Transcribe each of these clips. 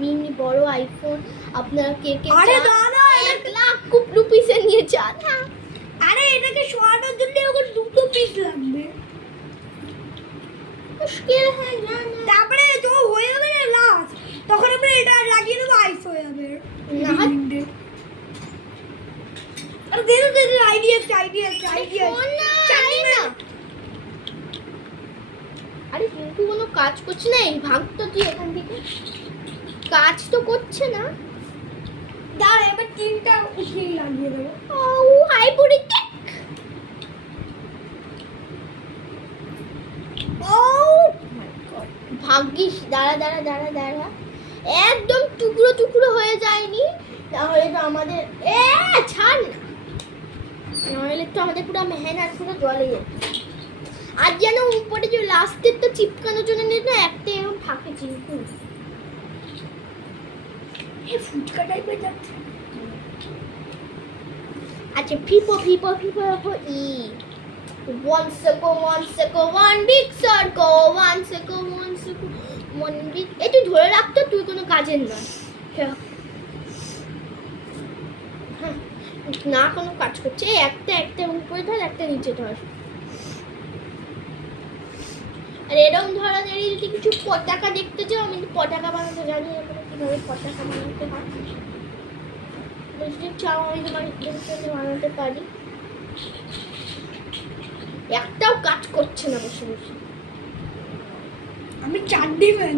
Mini বড় iPhone আপনারা কে কে আরে চান? দাদা, 1 লাখ রুপিসে নিয়ে চান। হ্যাঁ আরে এটাকে সরানোর জন্য এখন 2 পিস লাগবে। মুশকিল হ্যাঁ না না তারপরে তো হয়ে যাবে না লাস্ট, তখন আমরা এটা লাগিয়ে দেবো, আইস হয়ে যাবে না। আর দে আইডিয়া শোন না, না। আরে কিন্তু কোনো কাজ করছে না, এই ভাগ তো তুই এখান থেকে, কাজ তো করছে না। দাঁড়া এবার 3টা উঠিয়ে লাগিয়ে দেবো। ও হাইব্রিড ও ভাগ্যিস, দাঁড়া একদম টুকরো টুকরো হয়ে যায়নি, তাহলে তো আমাদের ছাড় না, নাহলে তো আমাদের পুরো মেহনত পুরো জলে যেত। আর যেন উপরে যে লাস্টের তো চিপকানোর জন্য না একটা এরকম থাকে চিপকু, ফুচকা টাইপের যাচ্ছে। আচ্ছা ফিপো ই one circle, one big circle, one circle, one big, এই তুই ধরে রাখতো, তুই কোনো কাজের না। হ্যাঁ, না কোনো কাজ করছে, এই একটা উপরে ধর, একটা নিচে ধর। আর এরকম ধরনের যদি কিছু পতাকা দেখতে চাও, আমি পতাকা বানাতে জানি, আমরা কিভাবে পতাকা বানাতে হয়, যদি চাও আমি তোমার বানাতে পারি। একটাও কাজ করছে না বসে বসে। আমি চান্ডিম্যান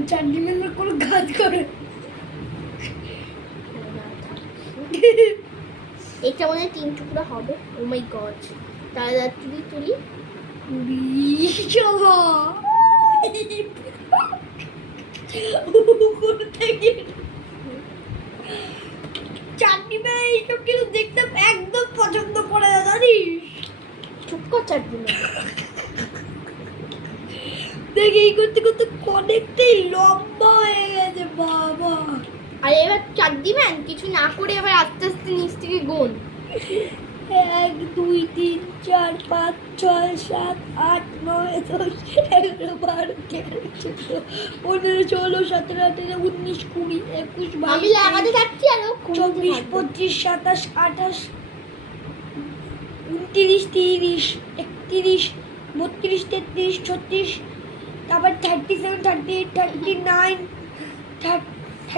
কোনো কাজ করে। এটা মনে হয় 3 টুকরা হবে। ও মাই গড, দাদা তুলি চান্ডিম্যান এইসব কিছু দেখতে একদম পছন্দ করে না, জানিস? চুপ কর চাটনি। দেখ এই করতে করতে অনেকটাই লম্বা হয়ে গেছে বাবা। আর এবার চাটনি ম্যান কিছু না করে এবার আস্তে আস্তে নিচ থেকে গোন। 1 2 3 4 5 6 7 8 9 10 11 12 13 14 15 16 17 18 19 20 21 আমি লাগাতে থাকছি আর 24 25 27 28 29 30 31 32 33 34, তারপর 37 38 39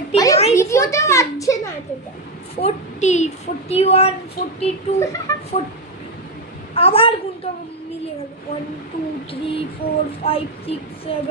39 ভিডিওটা আসছে না এতটা। 40 41 42 আবার গুনটা মিলে গেল 1 2 3 4 5 6 7